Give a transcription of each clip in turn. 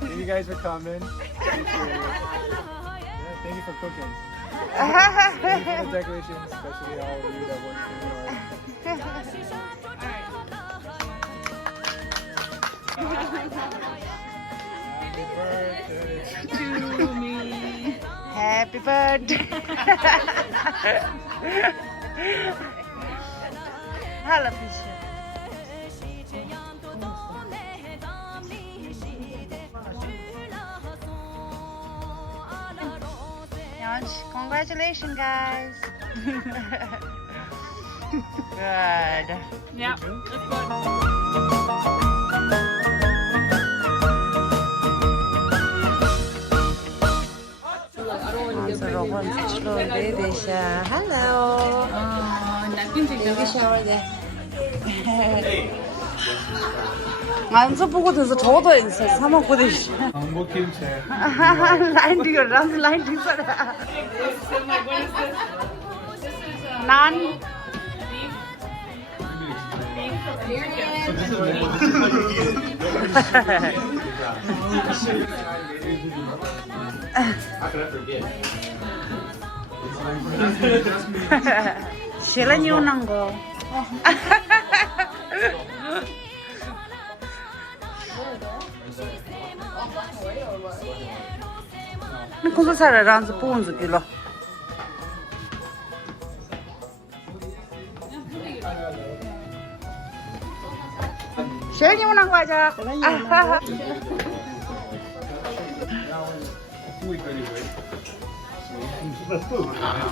Thank you guys for coming. Thank you for cooking. Thank you for the decorations, especially all of you that worked for me. Happy birthday to me. Happy birthday. 할아버지. Congratulations, guys. Good. Yeah, that's good. Hello. Take a shower there. 만져 보고서 저도 있어. 사 먹고 되시. Humble kimchi. 라인 디어 람 라인 디어라. 난 So this is what How could I forget? 제일 유난한 거. Cosa sarà ranzo punzo kilo? 제일 유난한 거 하자.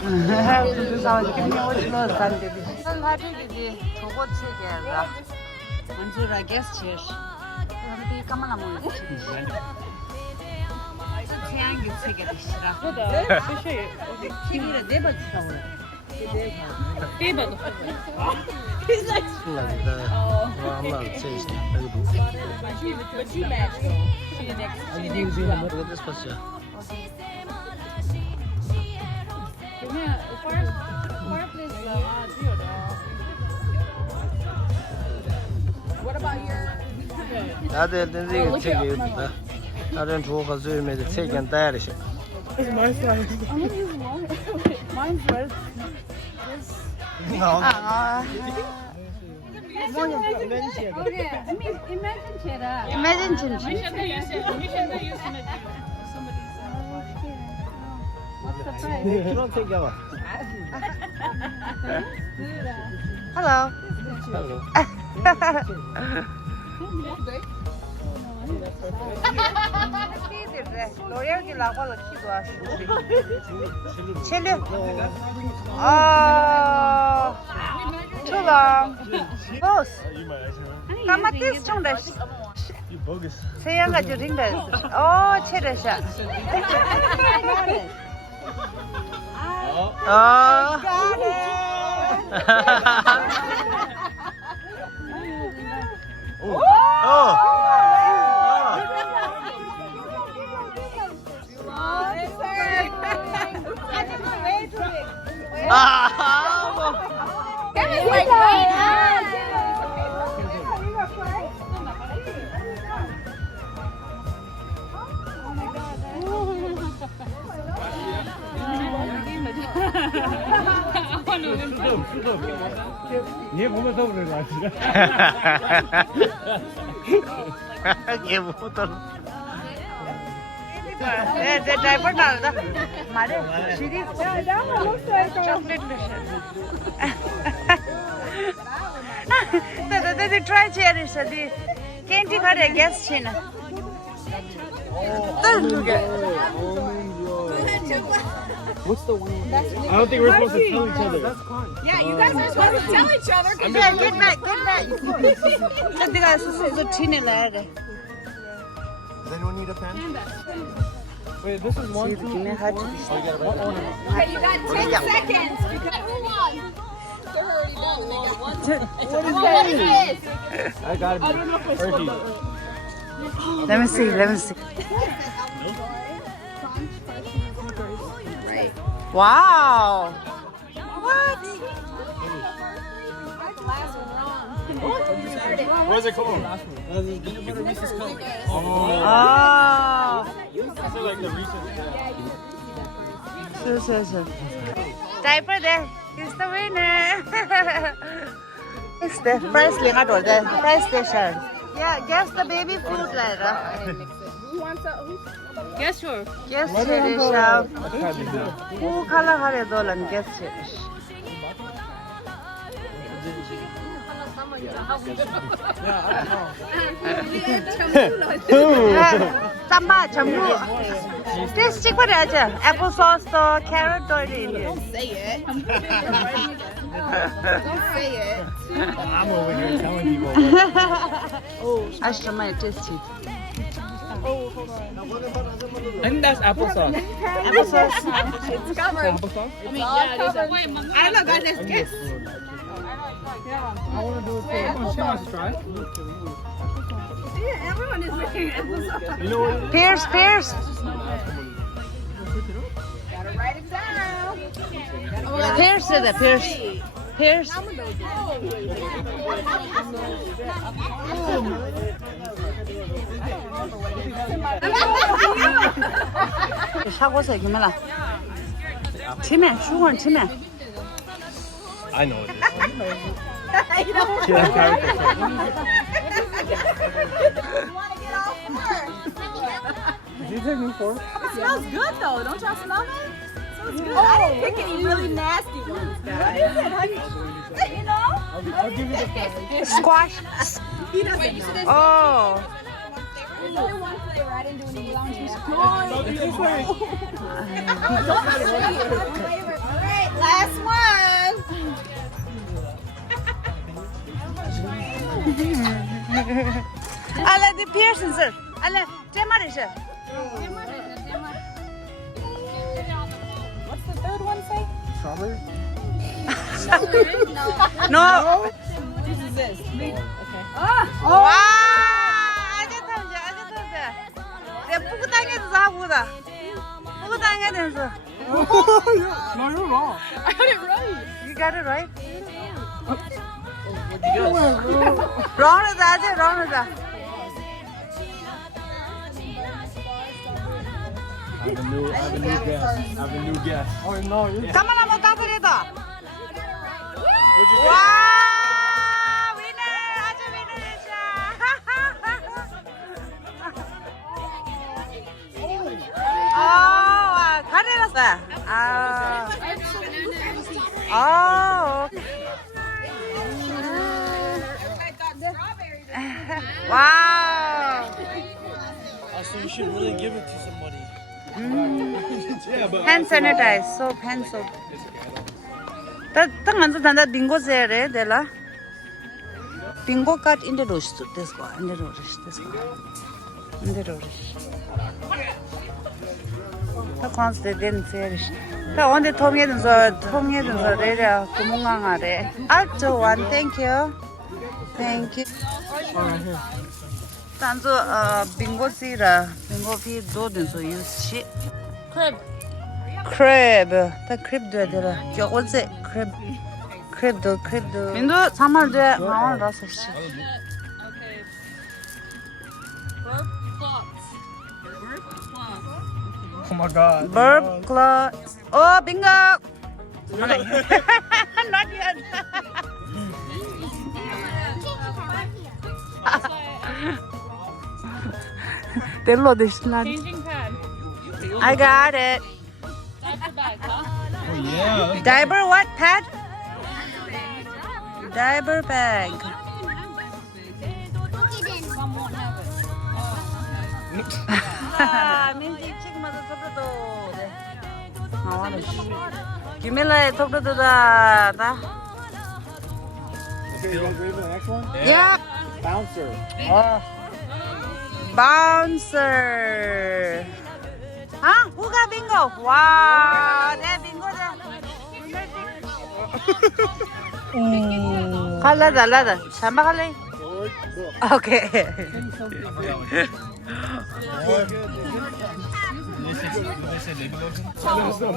무슨 상황이 그냥 어디로 간대. 무슨 사실이지? 저거 책이야. 안주라 게스트. 근데 까만 안 먹지. 태양이 책이 싫어. 그다. 실실. TV를 네번 치라고. 네번. But you match. She next. 그냥 fireplace What about your? 나도 렌즈가 책이 있다. 다른 주어가 주임에 책이 안 따야 돼. I'm gonna use one. Mine's red. No. Okay, I mean, imagine cheddar. Imagine We should use somebody's. What's the price? 그런 책이야. Hello. Hello. 로열기 라고도 키도 첼리. 아, 좋아. 보스. 까마티스 좀 더. 세양가 주린다. 오, 체르샤. 얘 보면서 그러는 거 아니야? 얘 못하는. 네, 드라이버 나다. 말해. 시리. 초콜릿 네, try cherisha. The candy got guest china. What's the one? I don't think we're supposed to tell each other. Yeah, you guys are supposed to tell each other. Yeah, get back. So tiny lad. Does anyone need a pen? Wait, this is one. Give me a hug. Okay, you got 10 seconds. What is this? I got it. Let me see. Wow. What? What is it called? Oh. This is like the recent. So. Diaper there. He's the winner. It's the first thing I told the first station. Yeah, guess the baby food later. Guess yours. Guess station. Who color have you done? Guess station. Jampa, Jampa. This stick what is it? Applesauce or carrot or Don't say it. Don't say it. I'm over here telling people. I should my tasty. I think that's applesauce. Applesauce. It's covered. Applesauce? I mean, yeah, it is. I don't know, guys. Let's guess. I want to do it too. She wants to try. Yeah, everyone is making applesauce. You know what it is? Pierce. Gotta write it down. Pierce is it? Pierce. 사고서 이거만. 치매, 수건 치매. I know what it is. You know, She has character. you want to get all four. Did you take me for? It smells good though. Don't y'all smell it? It smells good. I didn't pick any really nasty ones. What is it, honey? You know? I'll give you the prize. Squash. He doesn't. Oh. There's only one flavor. I didn't do any orange. I'll give you the prize. All right, last one. Alla the Pearson sir. Alla Jampa sir. What's the third one say? Strawberry? No. This is this. Okay. 와. 아주 탐자. 내 뿌구당에서 사고다. 뿌구당에서. No, you're wrong. I got it right. You got it right? Wrong is that? Wrong is that? I have a new guess. Oh, no, you're Come on, I'm going to do What'd you Wow! get? Winner! 아주 winner이셔! 아, 가려놨어. 와우. So you should really give it to somebody. Hand sanitize, soap, hand soap. Tang anzu tanda bingo zere dela. Bingo cut in the roast. This one, in the roast. This one, in the roast. The constant didn't say it. The only 통해든 저 내려 구멍강 아래. 알죠 one, thank you. Thank you. 단조 bingo zira, bingo 피 도든 소 유시. crab. 다 crab 돼야 되라. 겨우제 crab. crab도. 민도 3월 돼. 나와 라서 씨. Oh my god. Burp clots. Oh, bingo. Not yet. They load this land. Changing pad. I got it. That's the bag, huh? Oh yeah. Diaper what pad? Diaper bag. Some won't have it. 민지 지금마다 톱도. 나와라. 김일라의 톱도다. Okay, you guys ready for the next one? Yep. Bouncer. Bouncer. Huh? Who got bingo? Wow, that bingo there. Lhadon. Jampa 갈래? Okay.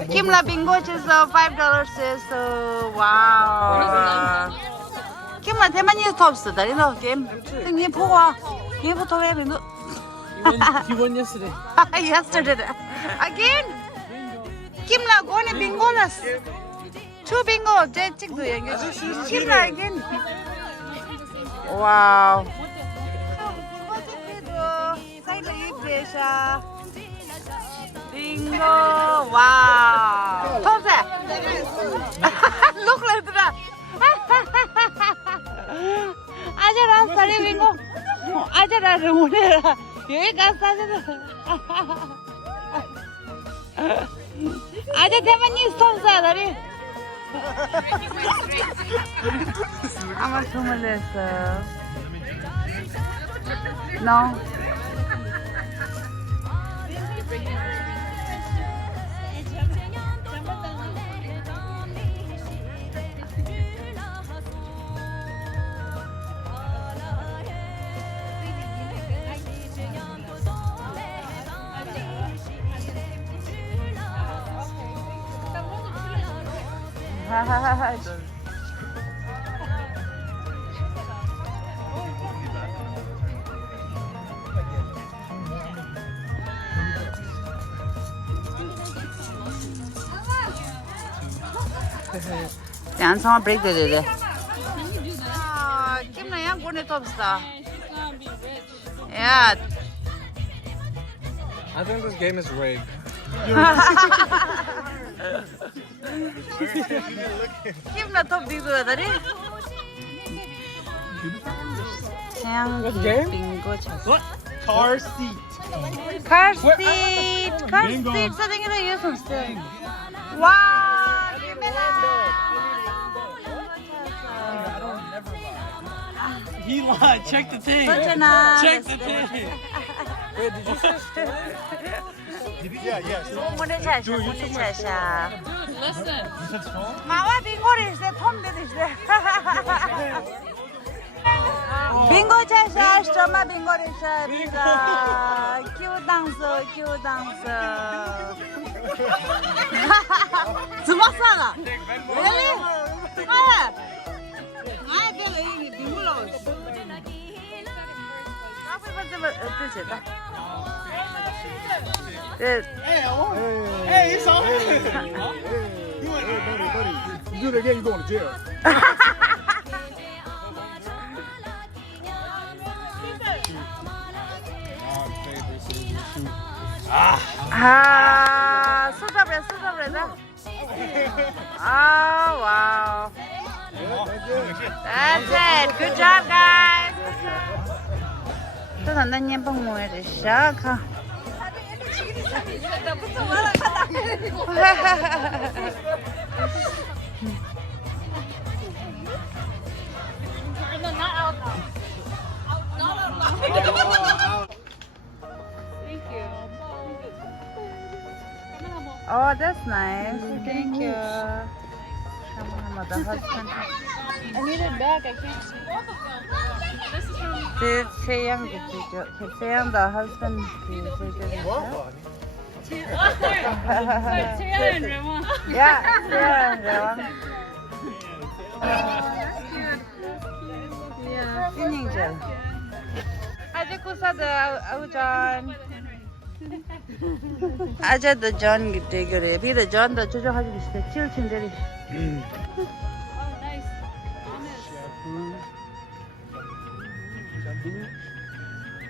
Kimla bingo is $5 is wow. Kimla 대만 이 톱스다. 이거 게임. 니 보고 와. 얘부터 왜 bingo? He won yesterday. Yesterday. Again? Kimla going to bingo las. Two bingo. 제 찍도 연결. Kimla again. Wow. Bingo. Wow. Topse. Look like that. 아저라 사리 bingo. 아저라 르모네라. 여기 가서 아저 대만이 스톱사 다리. 아마 주물렸어. No. Yan sama break dedi. Kimle yan kone topsta? Yeah. I think this game is rigged. Kimle top diyor dari? What game? Bingo What? Car seat. Car seat. Car seat. Sa tingin na yun sumsing. Wow. He lied. Check the thing. Sochana. Check the thing. Wait, did you say Yeah. 문에 차샤. Listen. 마와 빙고를 있어. 톰비도 있어. 빙고 차샤. 스토마 빙고를 있어. 키우당서. 주먹사가. Really? 아, 내가 이 빙고로. Hey, it's all right. Buddy. You do it again, you going to jail. 수잡래. Oh, wow. That's it. Good job, guys. 또 단단히 뽕모에 시작하. Oh, that's nice. Thank you. The husband. I need it back. I can't see. This is from. The husband. Yeah, 아재 the John 그때 그래. 비the John 더 조정하지 비슷해. 칠친들이.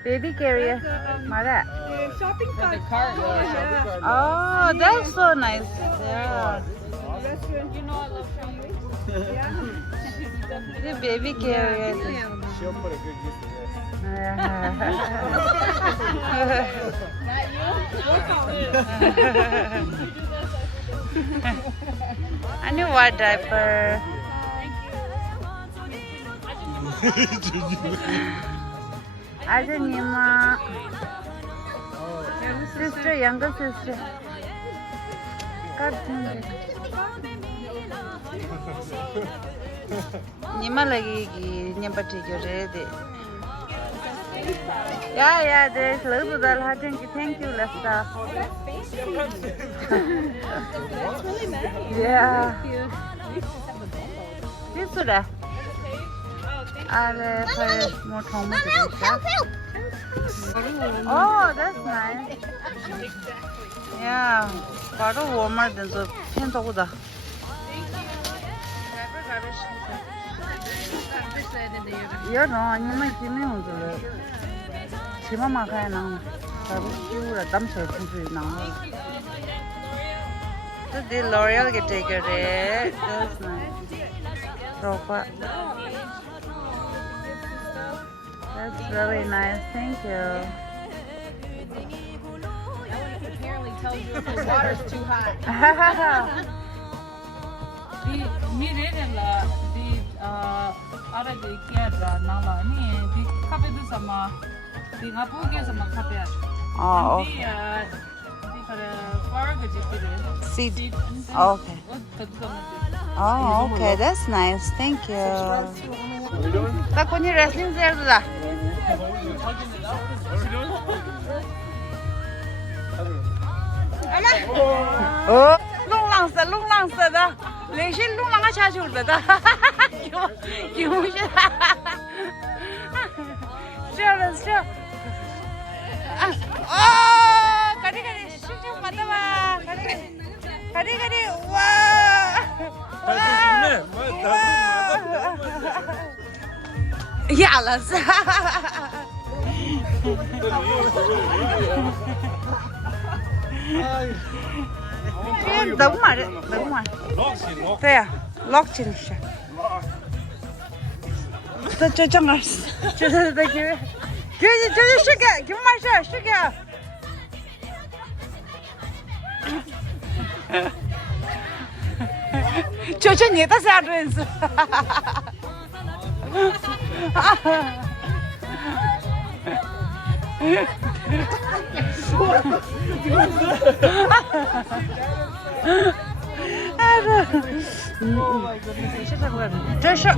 Baby carrier. 맞아. Shopping cart. Oh, that's so nice. Yeah. You know I love shopping. The baby carrier. She'll put a good use to this. Not I knew what diaper. 아저님아. Sister, younger sister. 니마 lagi nyempati ready. Yeah, there's loads of Lhadon. Thank you, Lester. That's really nice. Yeah. Thank you. This is it. I'll put more time with it. Oh, that's nice. Yeah, got a warmer than the Pentoda. You know, you might give me on the Chimama kind of. You a dump set now. The L'Oreal get taken. That's nice. Proper. That's really nice. Thank you. Apparently tells you if the water's too hot. Oh, okay. Seed. Oh, okay. Oh, okay. That's nice. Thank you. Как у них wrestling there туда? Oh, long lang的，连续long lang下去了的，有些，这了这，啊，赶紧，事情完了吧，赶紧，哇，哑了是。等会儿。对呀，lock进去。这正好是，给是个。就你的啥准是？这是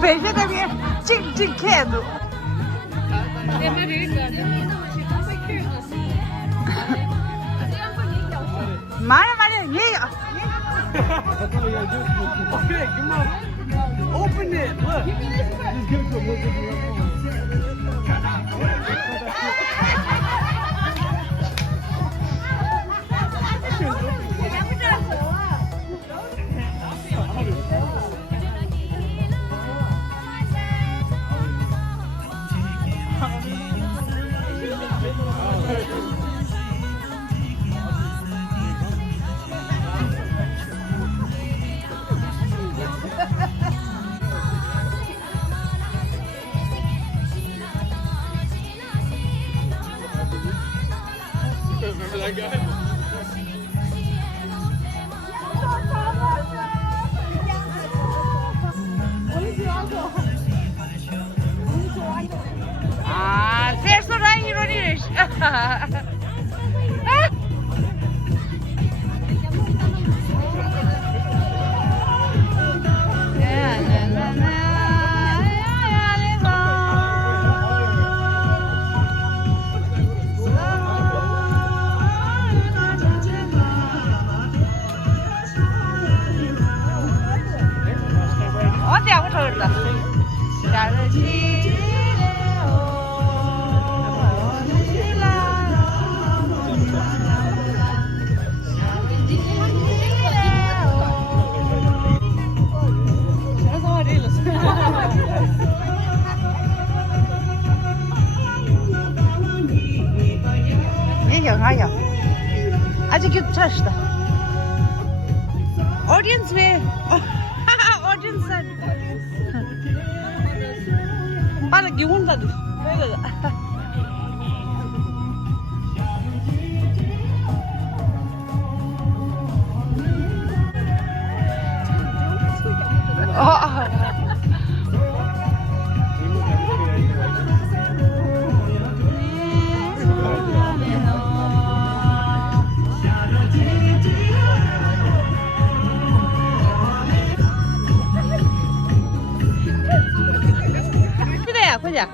北京那边净看都。马上，你有。Open it. Look. Just give it to him. Look, give me your phone. 아, 세수라 이러니. 어디 하고 저랬다. 얘기하야. 아직 괜찮다. Audience 왜? Audience. 빨리 기운다도. 보자.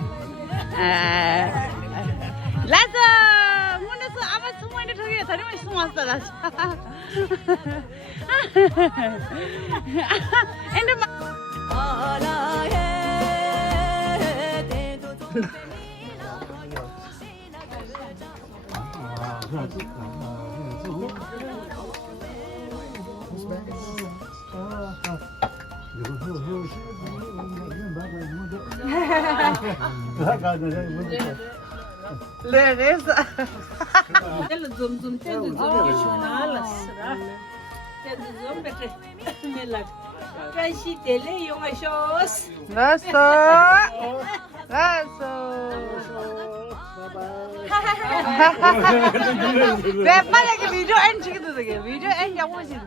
라자 문에서 아마 숨어있는 저기 다리만 숨었어 라자. 엔드 마. Lereza. Ela zum tem do regional asra. Tem do zum bete melak. Kashi tele yung ashos. Lasso. Lasso. 내 빨리 비디오 엔 찍어도 되게 비디오 엔 양호신.